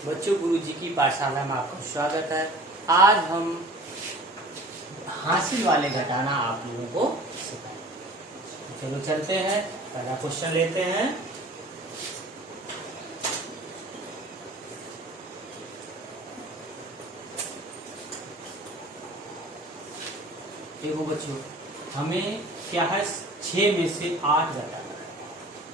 बच्चों, गुरुजी की पाठशाला में आपका स्वागत है। आज हम हासिल वाले घटाना आप लोगों को सिखाएंगे। चलो चलते हैं, पहला क्वेश्चन लेते हैं। देखो बच्चों, हमें क्या है, 6 में से 8 घटाना है।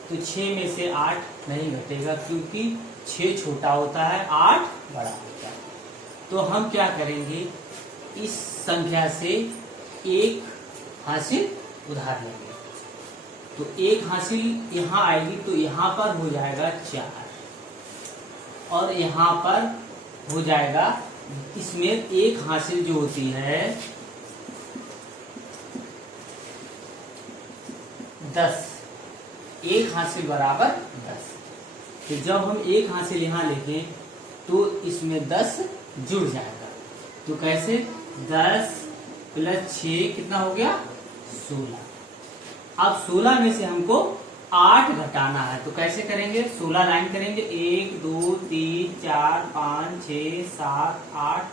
तो 6 में से 8 नहीं घटेगा, क्योंकि 6 छोटा होता है, 8 बड़ा होता है। तो हम क्या करेंगे, इस संख्या से एक हासिल उधार लेंगे। तो एक हासिल यहाँ आएगी, तो यहाँ पर हो जाएगा 4 और यहाँ पर हो जाएगा, इसमें एक हासिल जो होती है 10, एक हासिल बराबर 10। तो जब हम एक हासिल यहाँ लिखें तो इसमें 10 जुड़ जाएगा। तो कैसे, 10 + 6 कितना हो गया, 16। अब 16 में से हमको 8 घटाना है। तो कैसे करेंगे, 16 लाइन करेंगे, 1 2 3 4 5 6 7 8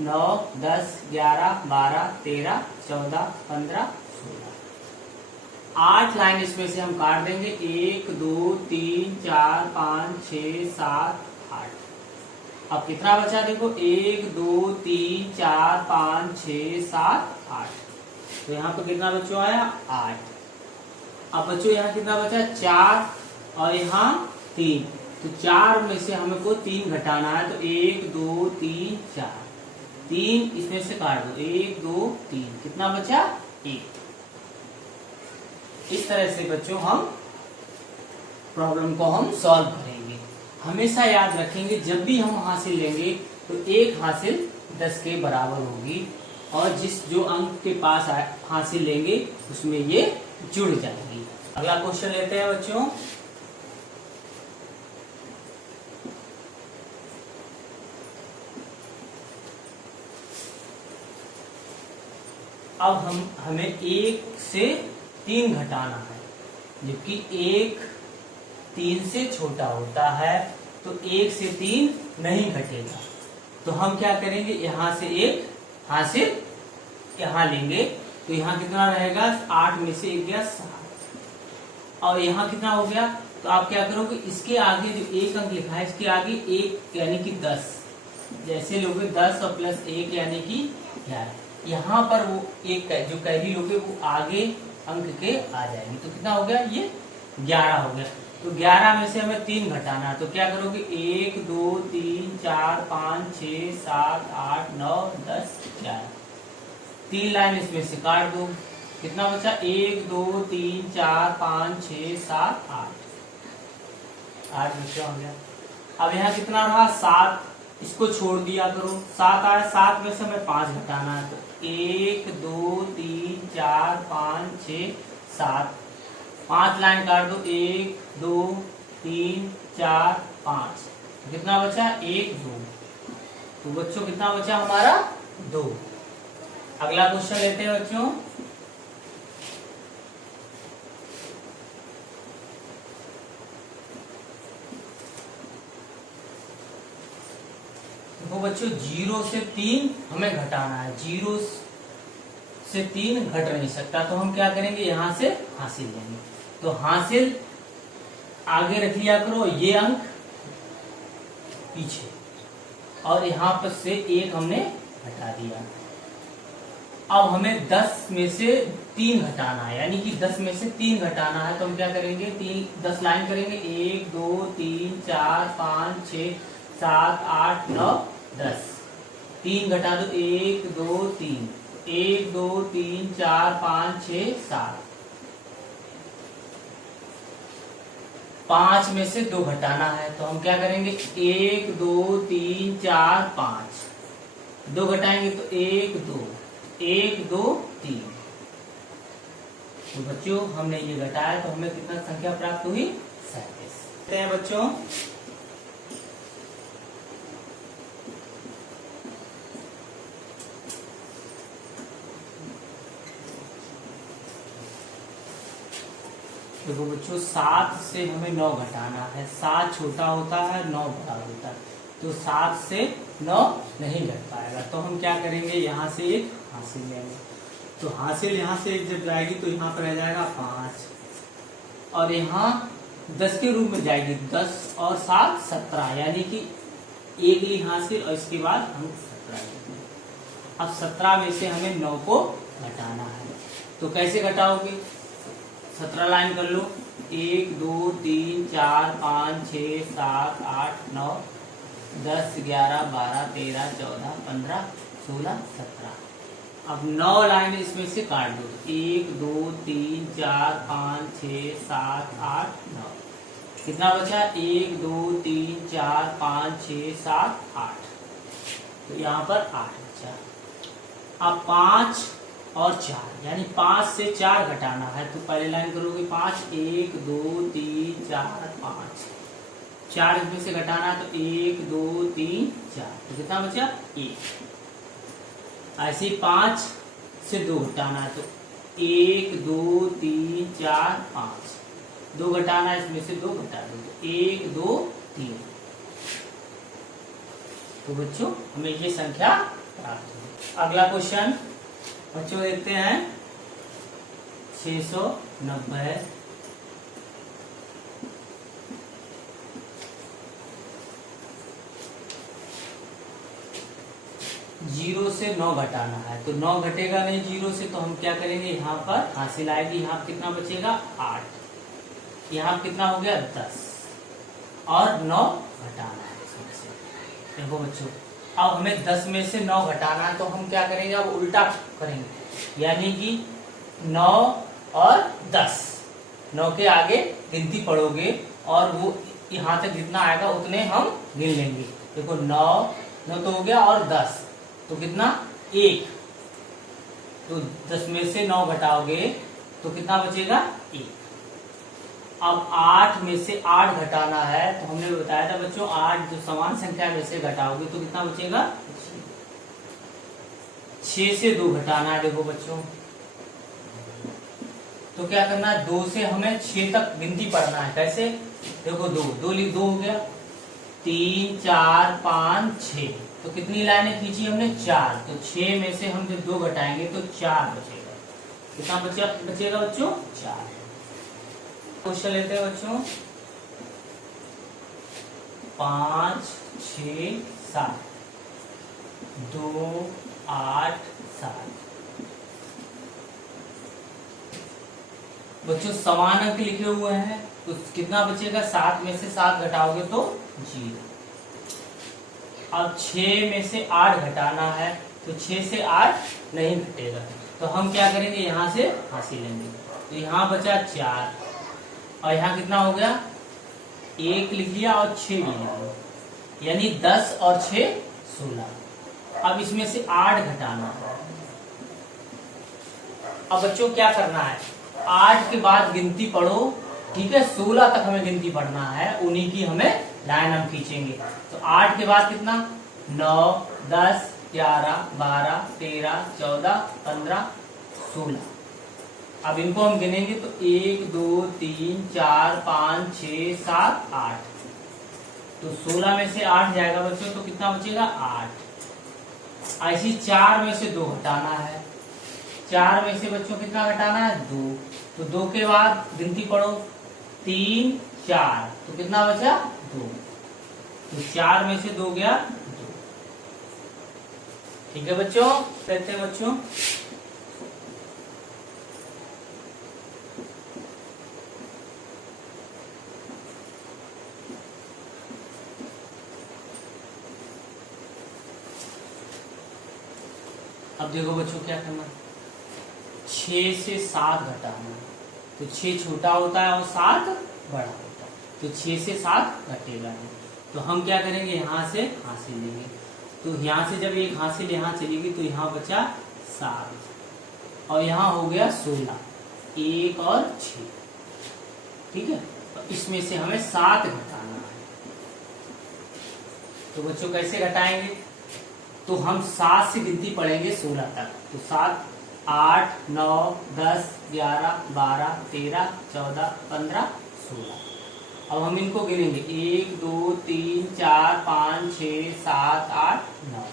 9 10 11 12 13 14 15 16। 8 लाइन इसमें से हम काट देंगे, 1 2 3 4 5 6 7 8। अब कितना बचा, देखो 1 2 3 4 5 6 7 8। तो यहाँ पर कितना बच्चों आया, 8। अब बच्चों यहाँ कितना बचा, 4 और यहाँ 3। तो 4 में से हमको 3 घटाना है। तो 1 2 3 4, 3 इसमें से काट दो, 1 2 3, कितना बचा, 1। इस तरह से बच्चों हम प्रॉब्लम को हम सॉल्व करेंगे। हमेशा याद रखेंगे, जब भी हम हासिल लेंगे तो एक हासिल 10 के बराबर होगी, और जो अंक के पास हासिल लेंगे उसमें ये जुड़ जाएगी। अगला क्वेश्चन लेते हैं बच्चों। अब हमें 1 से 3 घटाना है, जबकि 1 3 से छोटा होता है, तो 1 से 3 नहीं घटेगा। तो हम क्या करेंगे, यहाँ से एक हासिल यहाँ लेंगे। तो यहाँ कितना रहेगा, 8 में से 1 गया 7, और यहाँ कितना हो गया। तो आप क्या करोगे, इसके आगे जो एक अंक लिखा है, इसके आगे 1 यानी कि 10, जैसे लोगे 10 और +1 यानी कि 11। यहाँ पर वो एक जो कैरी लोगे वो आगे अंक के आ जाएंगे। तो कितना हो गया, ये 11 हो गया। तो 11 में से हमें 3 घटाना। तो क्या करोगे, 1 2 3 4 5 6 7 8 9 10 11। 3 लाइन इसमें से काट दो, कितना बचा, 1 2 3 4 5 6 7 8 बचा हो गया। अब यहाँ कितना रहा, 7, इसको छोड़ दिया करो, 7 आया, 7 में से हमें 5 घटाना है। तो 1 2 3 4 5 6 7, 5 लाइन काट दो, 1 2 3 4 5, कितना बचा, 1 2। तो बच्चों कितना बचा हमारा, 2। अगला क्वेश्चन लेते हैं बच्चों। देखो बच्चों, 0 से 3 हमें घटाना है। 0 से 3 घट नहीं सकता, तो हम क्या करेंगे, यहाँ से हासिल लेंगे। तो हासिल आगे रख लिया करो, ये अंक पीछे, और यहाँ पर से 1 हमने हटा दिया। अब हमें 10 में से 3 घटाना है, यानी कि 10 में से 3 घटाना है। तो हम क्या करेंगे, 10 लाइन करेंगे, 1 2 3 4 5 6 7 8 9 10। 3 घटा दो, 1 2 3, 1 2 3 4 5 6 7। 5 में से 2 घटाना है। तो हम क्या करेंगे, 1 2 3 4 5, 2 घटाएंगे तो 1 2 1 2 3। तो बच्चों हमने ये घटाया, तो हमें कितना संख्या प्राप्त हुई, 37 बच्चों। देखो बच्चों 7 से हमें 9 घटाना है। 7 छोटा होता है, 9 बड़ा होता है, तो 7 से 9 नहीं घट पाएगा। तो हम क्या करेंगे, यहाँ से एक हासिल लेंगे। तो हासिल यहाँ से एक जब जाएगी तो यहाँ पर रह जाएगा 5, और यहाँ 10 के रूप में जाएगी। 10 और 7 17, यानी कि एक ली हासिल और इसके बाद हम 17 लेंगे। अब 17 में से हमें 9 को घटाना है। तो कैसे घटाओगे, 17 लाइन कर लो। 1 2 3 4 5 6 7 8 9 10 11 12 13 14 15 16 17। अब 9 लाइन इसमें से काट दो। 1 2 3 4 5 6 7 8 9, कितना बचा, 1 2 3 4 5 6 7 8, तो यहाँ पर 8 बचा। अब 5 और 4, यानी 5 से 4 घटाना है। तो पहले लाइन करोगे 5, 1 2 3 4 5, 4 इसमें से घटाना है, तो 1 2 3 4, तो कितना बचा, 1। ऐसे ही 5 से 2 घटाना है, तो 1 2 3 4 5, 2 घटाना है, इसमें से 2 घटा दो, तो 1 2 3। तो बच्चों हमें ये संख्या प्राप्त हुई। अगला क्वेश्चन बच्चों देखते हैं 690। 0 से 9 घटाना है। तो 9 घटेगा नहीं 0 से, तो हम क्या करेंगे, यहाँ पर हासिल आएगी। यहाँ कितना बचेगा, 8। यहाँ कितना हो गया, 10, और 9 घटाना है इसमें से। देखो बच्चों, अब हमें 10 में से 9 घटाना है, तो हम क्या करेंगे, अब उल्टा करेंगे, यानी कि 9 और 10, 9 के आगे गिनती पढ़ोगे और वो यहाँ तक जितना आएगा उतने हम गिन लेंगे। देखो 9 तो हो गया, और 10 तो कितना, 1। तो 10 में से 9 घटाओगे तो कितना बचेगा, 1। अब 8 में से 8 घटाना है, तो हमने बताया था बच्चों 8 जो समान संख्या में से घटाओगे तो कितना बचेगा, 6 से 2 घटाना है। देखो बच्चों, तो क्या करना है, 2 से हमें 6 तक गिनती पढ़ना है। कैसे, देखो 2 हो गया, 3 4 5 6, तो कितनी लाइनें खींची हमने, 4। तो 6 में से हम जब 2 घटाएंगे तो 4 बचेगा। कितना बचेगा बच्चों, 4। क्वेश्चन लेते हैं बच्चों 5 6 7 2 8 7। बच्चों समान अंक लिखे हुए हैं, तो कितना बचेगा, 7 में से 7 घटाओगे तो 0। अब 6 में से 8 घटाना है, तो 6 से 8 नहीं घटेगा, तो हम क्या करेंगे, यहाँ से हासिल लेंगे। तो यहाँ बचा 4, और यहाँ कितना हो गया, 1 लिख लिया और 6 लिख लिया, यानी 10 और 6 16। अब इसमें से 8 घटाना है। अब बच्चों क्या करना है, 8 के बाद गिनती पढ़ो, ठीक है, 16 तक हमें गिनती पढ़ना है, उन्हीं की हमें लाइन हम खींचेंगे। तो 8 के बाद कितना, 9 10 11 12 13 14 15 16। अब इनको हम गिनेंगे तो 1 2 3 4 5 6 7 8, तो 16 में से 8 जाएगा बच्चों, तो कितना बचेगा, 8। ऐसी 4 में से 2 घटाना है। 4 में से बच्चों कितना घटाना है, 2। तो 2 के बाद गिनती पढ़ो, 3 4, तो कितना बचा, 2। तो 4 में से 2 गया, 2। ठीक है बच्चों, कहते हैं बच्चों अब देखो बच्चों क्या करना, 6 से 7 घटाना है। तो 6 छोटा होता है और 7 बड़ा होता है, तो 6 से 7 घटेगा नहीं। तो हम क्या करेंगे, यहाँ से हासिल लेंगे। तो यहाँ से जब एक हासिल यहाँ चलेगी तो यहाँ बचा 7, और यहाँ हो गया 16, 1 और 6, ठीक है। तो इसमें से हमें 7 घटाना है। तो बच्चों कैसे घटाएंगे, तो हम 7 से गिनती पढ़ेंगे 16 तक। तो 7 8, 9, 10, 11, 12, 13, 14, 15, 16। अब हम इनको गिनेंगे 1, 2, 3, 4, 5, 6, 7, 8, 9।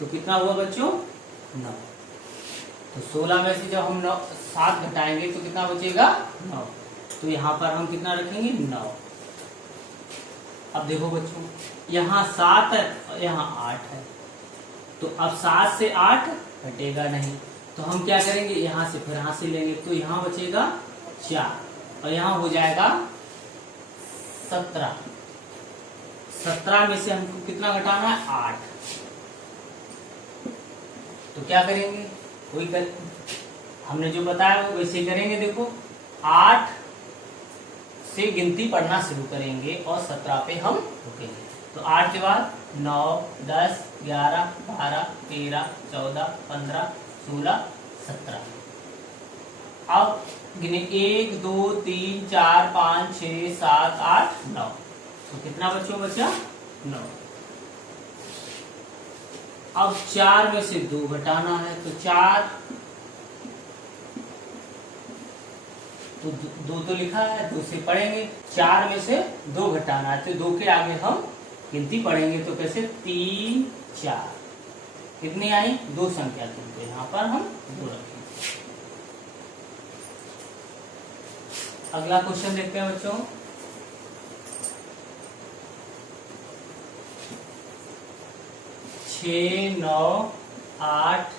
तो कितना हुआ बच्चों? 9। तो 16 में से जब हम 7 घटाएंगे तो कितना बचेगा? 9। तो यहाँ पर हम कितना रखेंगे? 9। अब देखो बच्चों, यहाँ 7 है और यहाँ 8 है, तो अब 7 से 8 घटेगा नहीं, तो हम क्या करेंगे? यहाँ से फिर यहाँ से लेंगे, तो यहाँ बचेगा 4 और यहाँ हो जाएगा 17। 17 में से हमको कितना घटाना है? 8। तो क्या करेंगे? वही कर, हमने जो बताया वो वैसे करेंगे। देखो 8 से गिनती पढ़ना शुरू करेंगे और 17 पे हम रुकेंगे। तो 8 के बाद 9, 10, 11, 12, 13, 14, 15, 16, 17। अब गिने 1, 2, 3, 4, 5, 6, 7, 8, 9। तो कितना बच्चों बचा? 9। अब 4 में से 2 घटाना है, तो 4, तो 2 तो लिखा है, 2 से पढ़ेंगे। 4 में से 2 घटाना है, तो 2 के आगे हम गिनती पढ़ेंगे। तो कैसे? 3, 4 कितनी आई? 2 संख्या थी, तो यहाँ पर हम 2 रखेंगे। अगला क्वेश्चन देखते हैं बच्चों। छः, 9, 8,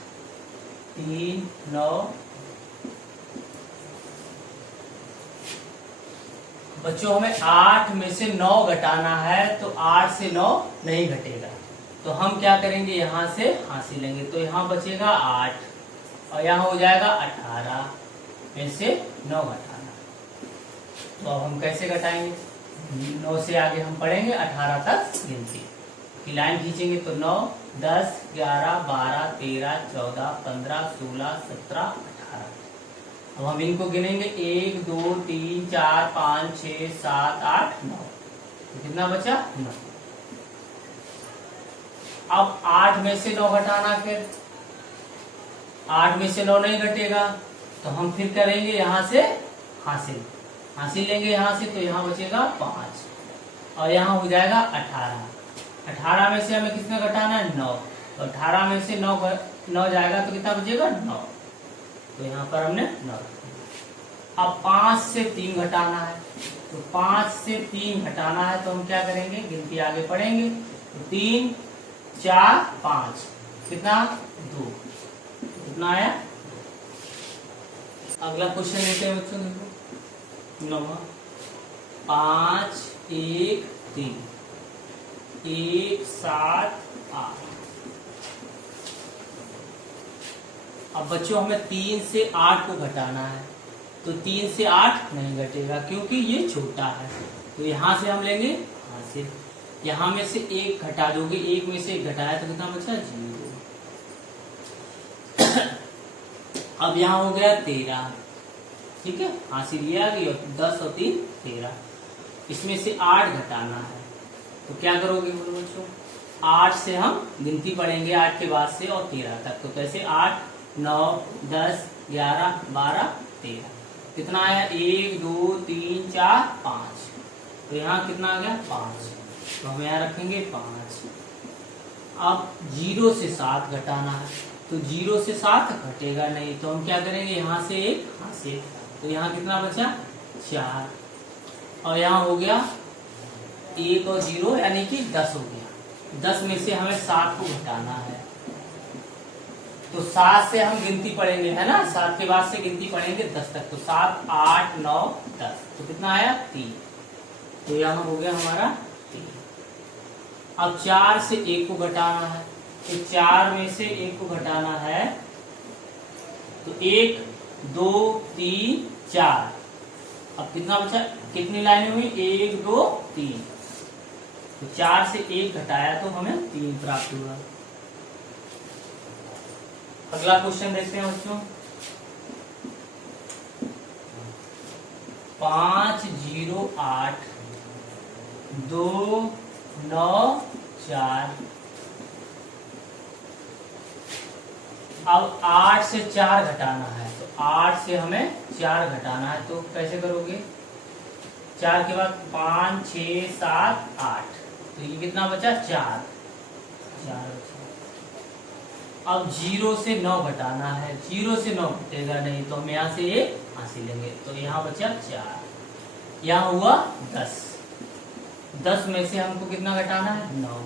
3, 9। बच्चों हमें 8 में से 9 घटाना है, तो 8 से 9 नहीं घटेगा, तो हम क्या करेंगे? यहाँ से हासिल लेंगे, तो यहाँ बचेगा 8 और यहाँ हो जाएगा 18 में से 9 घटाना। तो अब हम कैसे घटाएंगे? 9 से आगे हम पढ़ेंगे 18 तक गिनती की लाइन खींचेंगे, तो 9, 10, 11, 12, 13, 14, 15, 16, 17, 18। अब हम इनको गिनेंगे 1, 2, 3, 4, 5, 6, 7, 8, 9। तो कितना बचा? 9। अब 8 में से 9 घटाना, फिर 8 में से 9 नहीं घटेगा, तो हम फिर करेंगे यहाँ से हासिल लेंगे यहाँ से, तो यहाँ बचेगा 5 और यहाँ हो जाएगा 18। 18 में से हमें कितना घटाना है? 9। तो 18 में से 9 जाएगा तो कितना बचेगा? 9। तो यहाँ पर हमने 9। अब 5 से 3 घटाना है, तो 5 से 3 घटाना है, तो हम क्या करेंगे? गिनती आगे पढ़ेंगे, तो 3, 4, 5 कितना? 2। कितना आया? अगला क्वेश्चन लेते हैं बच्चों। देखो 9, 5, 1, 3, 1, 7, 8। अब बच्चों हमें 3 से 8 को घटाना है, तो 3 से 8 नहीं घटेगा क्योंकि ये छोटा है, तो यहाँ से हम लेंगे हासिल। यहाँ में से 1 घटा दोगे, 1 में से 1 घटाया तो कितना बचा? 0। अब यहाँ हो गया 13, ठीक है, हासिल ये आ गई, और 10 और 3 13। इसमें से 8 घटाना है, तो क्या करोगे बच्चों? 8 से हम गिनती पढ़ेंगे 8 के बाद से और 13 तक, तो कैसे? 8, 9, 10, 11, 12, 13। कितना आया? 1, 2, 3, 4, 5। तो यहाँ कितना आ गया? 5। तो हम यहाँ रखेंगे 5। अब 0 से 7 घटाना है, तो 0 से 7 घटेगा नहीं, तो हम क्या करेंगे? यहाँ से 1 हासिल, तो यहाँ कितना बचा? 4 और यहाँ हो गया 1 और 0 यानी कि 10 हो गया। 10 में से हमें 7 को घटाना है, तो 7 से हम गिनती पढ़ेंगे, है ना? 7 के बाद से गिनती पढ़ेंगे 10 तक, तो 7, 8, 9, 10। तो कितना आया? 3। तो यहाँ हो गया हमारा 3। अब 4 से 1 को घटाना है, तो 4 में से 1 को घटाना है, तो 1, 2, 3, 4। अब कितना बचा? कितनी लाइनें हुई? 1, 2, 3। तो 4 से 1 घटाया तो हमें 3 प्राप्त हुआ। अगला क्वेश्चन देखते हैं बच्चों। 5, 0, 8, 2, 9, 4। अब 8 से 4 घटाना है, तो 8 से हमें 4 घटाना है, तो कैसे करोगे? 4 के बाद 5 6 7 8, तो ये कितना बचा? 4 बचा। अब 0 से 9 घटाना है, 0 से 9 घटेगा नहीं, तो हम यहाँ से ये हासिल लेंगे, तो यहाँ बचा 4, यहाँ हुआ 10। 10 में से हमको कितना घटाना है? 9,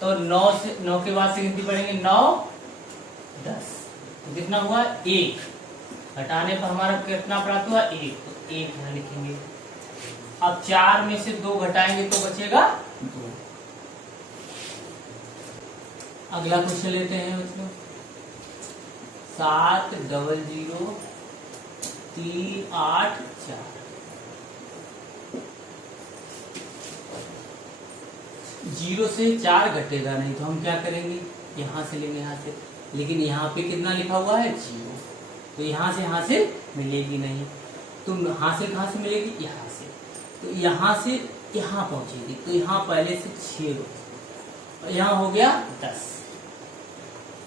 तो 9 के बाद से गिनती पढ़ेंगे, 9 10, तो कितना हुआ? 1। घटाने पर हमारा कितना प्राप्त हुआ? 1, तो 1 यहाँ लिखेंगे। अब 4 में से 2 घटाएंगे तो बचेगा 2। अगला क्वेश्चन लेते हैं बच्चों, 7 0 0 3 8 4। 0 से 4 घटेगा नहीं, तो हम क्या करेंगे? यहाँ से लेंगे, यहाँ से, लेकिन यहाँ पे कितना लिखा हुआ है? 0, तो यहाँ से मिलेगी नहीं, तो हासिल कहाँ से मिलेगी? यहाँ से, तो यहाँ से यहाँ पहुंचेगी, तो यहाँ पहले से 6 और यहाँ हो गया 10।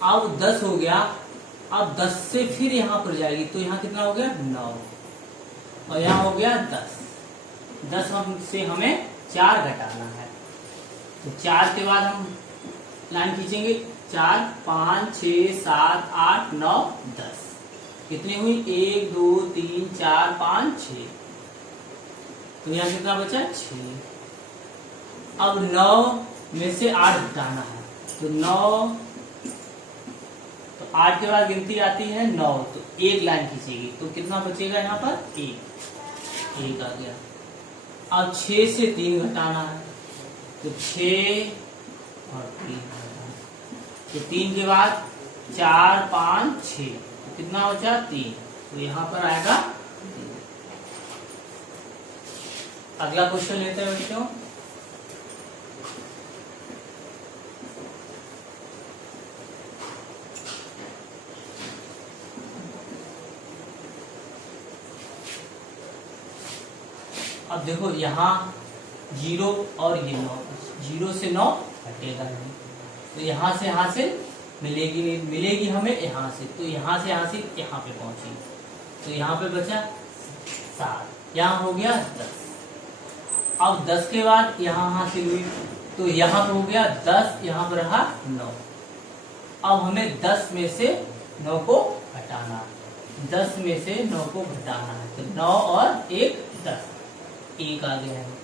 अब 10 हो गया, अब 10 से फिर यहाँ पर जाएगी, तो यहाँ कितना हो गया? 9, और यहाँ हो गया 10। 10 से हमें 4 घटाना है, तो 4 के बाद हम लाइन खींचेंगे, 4 5 6 7 8 9 10, कितनी हुई? 1 2 3 4 5 6, तो यहाँ कितना बचा? 6। अब 9 में से 8 घटाना है, तो 9, तो 8 के बाद गिनती आती है 9, तो एक लाइन खींचेगी, तो कितना बचेगा यहाँ पर? 1 आ गया। अब 6 से 3 घटाना है, तो 6 और 3 घटाना, तो 3 के बाद 4 5 6, तो कितना बचा? 3, तो यहाँ पर आएगा 3। अगला क्वेश्चन लेते हैं बच्चों, अब देखो यहाँ 0 और ये 9, 0 से 9 घटेगा नहीं, तो यहाँ से मिलेगी नहीं, मिलेगी हमें यहाँ से, तो यहाँ से यहाँ पे पहुंची, तो यहाँ पे बचा 7, यहाँ हो गया 10। अब 10 के बाद यहाँ हासिल हुई, तो यहाँ पे हो गया 10, यहाँ पर रहा 9। अब हमें 10 में से 9 को घटाना, 10 में से 9 को घटाना है, तो 9 और 1 10, 1 आ गया है।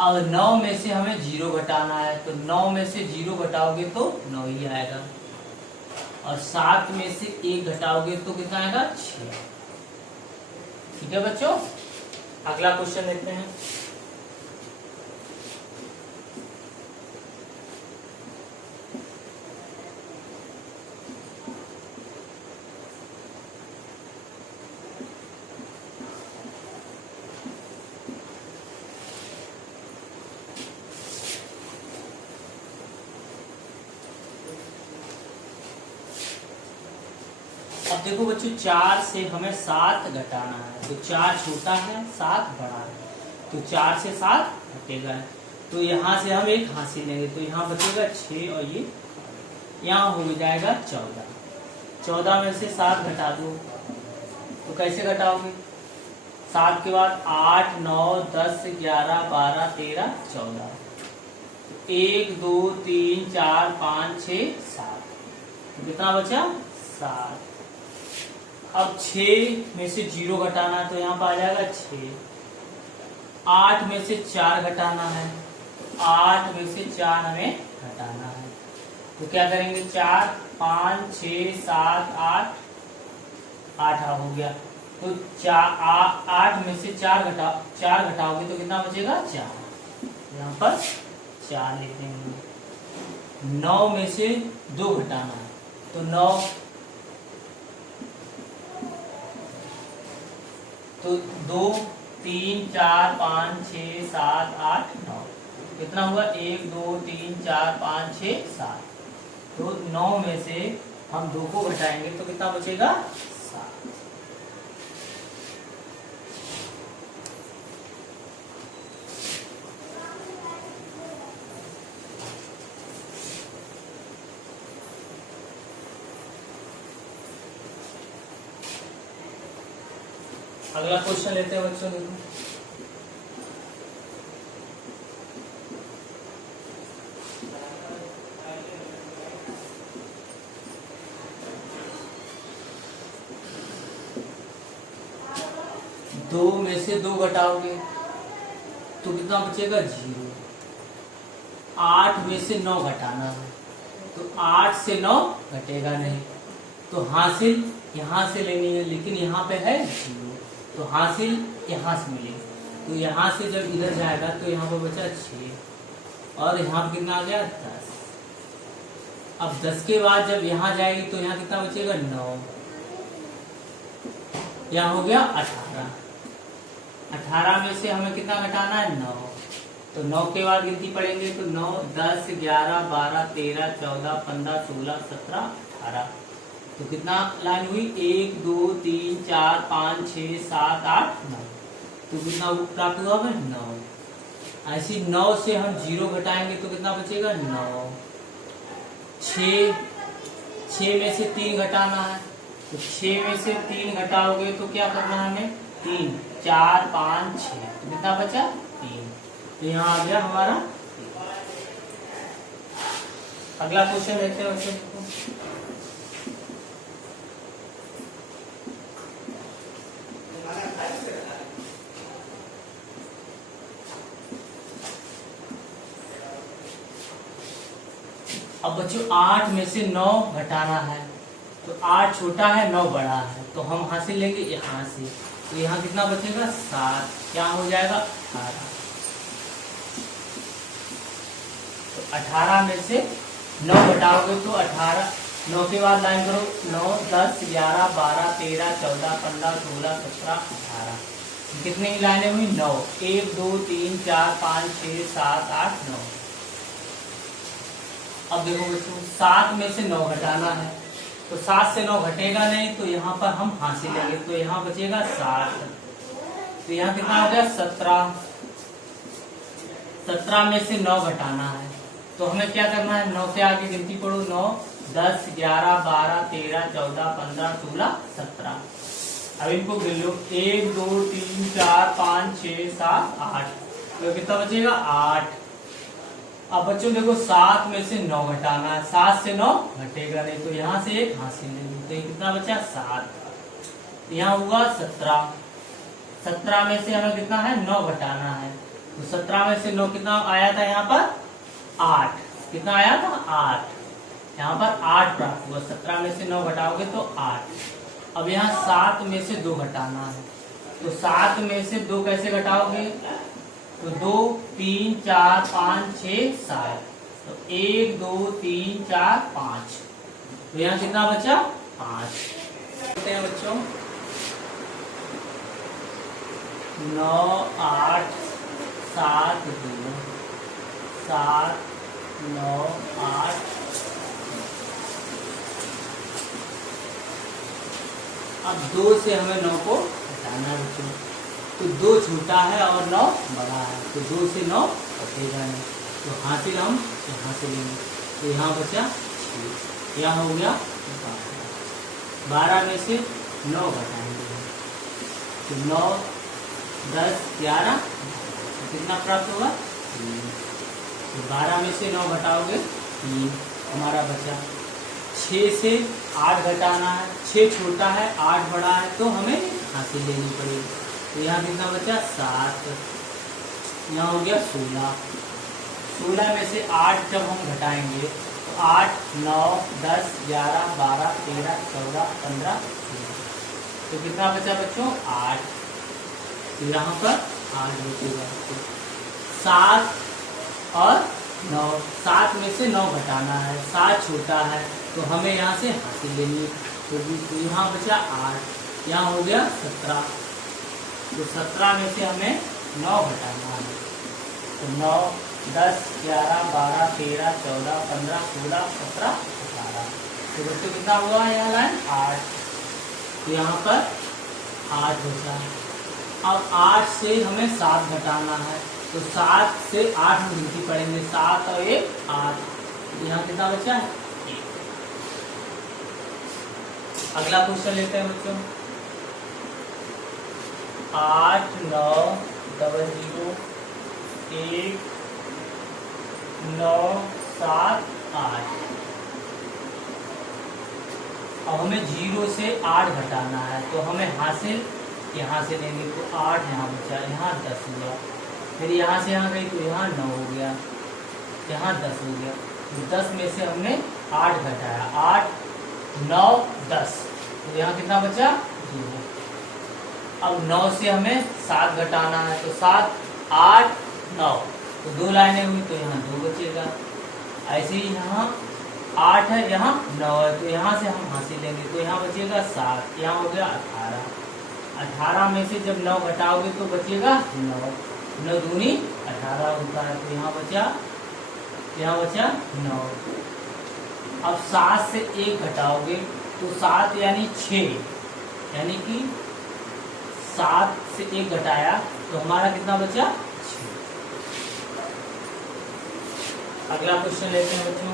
अब 9 में से हमें 0 घटाना है, तो 9 में से 0 घटाओगे तो 9 ही आएगा, और 7 में से 1 घटाओगे तो कितना आएगा? 6। ठीक है बच्चों, अगला क्वेश्चन देखते हैं। अब देखो बच्चों, 4 से हमें 7 घटाना है, तो 4 छोटा है 7 बड़ा है, तो 4 से 7 घटेगा, तो यहाँ से हम 1 हासिल लेंगे, तो यहाँ बचेगा 6, और ये यहाँ हो जाएगा 14। 14 में से 7 घटा दो, तो कैसे घटाओगे? 7 के बाद 8 9 10 11 12 13 14, 1 2 3 4 5 6 7, कितना बचा? 7। अब 6 में से 0 घटाना है, तो यहाँ पर आ जाएगा 6। 8 में से 4 घटाना है, 8 में से 4 हमें घटाना है, तो क्या करेंगे? 4 5 6 7 8 8 हो गया, तो 8 में से 4 घटाओगे तो कितना बचेगा? 4, यहाँ पर 4 लिख देंगे। 9 में से 2 घटाना है, तो 9, तो 2 3 4 5 6 7 8 9, कितना हुआ? 1 2 3 4 5 6 7, तो 9 में से हम 2 को घटाएंगे तो कितना बचेगा? 7। अगला क्वेश्चन लेते हैं बच्चों। देखो 2 में से 2 घटाओगे तो कितना बचेगा 0। 8 में से 9 घटाना है तो 8 से 9 घटेगा नहीं, तो हासिल यहाँ से लेनी है, लेकिन यहाँ पे है 0, तो हासिल यहाँ से मिलेगी। तो यहाँ से जब इधर जाएगा तो यहाँ पर बचा 6 और यहाँ पे कितना आ गया 10। अब 10 के बाद जब यहाँ जाएगी तो यहाँ कितना बचेगा 9, यहाँ हो गया 18। 18 में से हमें कितना घटाना है 9, तो 9 के बाद गिनती पढ़ेंगे तो 9, 10, 11, 12, 13, 14, 15, 16, 17, 18। तो कितना लाइन हुई 1 2 3 4 5 6 7 8 9। तो कितना प्राप्त हुआ हमें 9। ऐसी 9 से हम 0 घटाएंगे तो कितना बचेगा 9। 6 में से 3 घटाना है तो 6 में से 3 घटाओगे तो क्या करना है हमें 3 4 5 6, तो कितना बचा 3। तो यहाँ आ गया हमारा। अगला क्वेश्चन लेते हैं बच्चों। अब बच्चों 8 में से 9 घटाना है तो 8 छोटा है 9 बड़ा है, तो हम हासिल लेंगे यहाँ से, तो यहाँ कितना बचेगा 7, क्या हो जाएगा 18। तो 18 में से 9 घटाओगे तो 18, 9 के बाद लाइन करो 9 10 11 12 13 14 15 16 17 18। कितनी लाइनें हुई 9, 1 2 3 4 5 6 7 8 9। अब देखो बच्चों 7 में से 9 घटाना है तो 7 से 9 घटेगा नहीं, तो यहाँ पर हम हासिल लेंगे, तो यहाँ बचेगा 7। तो यहाँ कितना हो गया 17। 17 में से 9 घटाना है तो हमें क्या करना है 9 के आगे गिनती पढ़ो 9 10 11 12 13 14 15 16 17। अब इनको गिन लो 1 2 3 4 5 6 7 8, तो कितना बचेगा 8। अब बच्चों देखो 7 में से 9 घटाना है, 7 से 9 घटेगा नहीं, तो यहाँ से एक हासिल लेंगे, तो ये कितना बचा 7। यहाँ हुआ 17। 17 में से हमें कितना है 9 घटाना है, तो 17 में से 9 कितना आया था यहाँ पर 8, कितना आया था 8, यहाँ पर 8 प्राप्त हुआ। 17 में से 9 घटाओगे तो 8। अब यहाँ 7 में से 2 घटाना है, तो 7 में से 2 कैसे घटाओगे, तो 2 3 4 5 6 7, तो 1 2 3 4 5, तो यहाँ कितना बचा 5। हैं बच्चों 9 8 7 2 7 9 8। अब 2 से हमें 9 को हटाना है बच्चों, तो 2 छोटा है और 9 बड़ा है, तो 2 से 9 घटेगा नहीं, तो हासिल हम यहाँ से लेंगे, तो यहाँ बचा 6, यहाँ हो गया 12 में से 9 घटाएंगे तो 9 10 11, तो कितना प्राप्त होगा 3। तो 12 में से 9 घटाओगे 3, हमारा बचा। 6 से 8 घटाना है, 6 छोटा है 8 बड़ा है, तो हमें हासिल लेनी पड़ेगी, तो यहाँ कितना बचा 7, यहाँ हो गया 16। 16 में से 8 जब हम घटाएंगे तो 8 9 10 11 12 13 14 15 16, तो कितना बचा बच्चों 8, तो यहाँ पर 8 बचेगा। 7 और 9, 7 में से 9 घटाना है, 7 छोटा है, तो हमें यहाँ से हासिल लेनी है, तो यहाँ बचा 8, यहाँ हो गया 17। तो 17 में से हमें 9 घटाना है, तो 9 10 11 12 13 14 15 16 17 18, तो बच्चों कितना हुआ यहाँ लाइन 8, तो यहाँ पर 8 बचा। अब 8 से हमें 7 घटाना है, तो 7 से 8 में गिनती पड़ेंगे, 7 और 1 8, तो यहाँ कितना बचा है 1। अगला क्वेश्चन लेते हैं बच्चों। 8 9 0 0 1 9 7 8। अब हमें 0 से 8 घटाना है, तो हमें हासिल यहाँ से लेंगे तो 8 यहाँ बचा, यहाँ 10 हुआ, फिर यहाँ से यहाँ गई तो यहाँ 9 हो गया, यहाँ 10 हो गया। तो 10 में से हमने 8 घटाया, 8 9 10, तो यहाँ कितना बचा 2। अब 9 से हमें 7 घटाना है, तो 7 8 9, तो 2 लाइनें हुई, तो यहाँ 2 बचेगा। ऐसे ही यहाँ 8 है, यहाँ 9 है, तो यहाँ से हम हासिल लेंगे, तो यहाँ बचेगा 7, यहाँ हो गया 18। 18 में से जब 9 घटाओगे तो बचेगा 9, 9 दूनी 18 होता है, तो यहाँ बचा 9। अब 7 से 1 घटाओगे तो 7 यानी 6, यानी कि 7 से 1 घटाया तो हमारा कितना बचा 6। अगला क्वेश्चन लेते हैं बच्चों।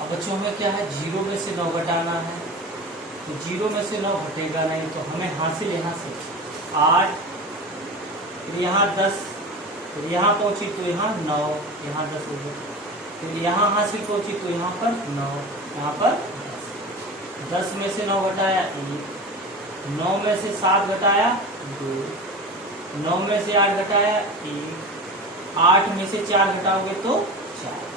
अब बच्चों में क्या है, 0 में से 9 घटाना है, तो 0 में से 9 घटेगा नहीं, तो हमें हासिल यहाँ से 8, फिर यहाँ 10, फिर यहाँ पहुँची तो यहाँ 9, यहाँ 10 हो गया, फिर यहाँ हासिल पहुँची तो यहाँ पर 9, यहाँ पर 10 में से 9 घटाया 1, 9 में से 7 घटाया 2, 9 में से 8 घटाया 1, 8 में से 4 घटाओगे तो 4।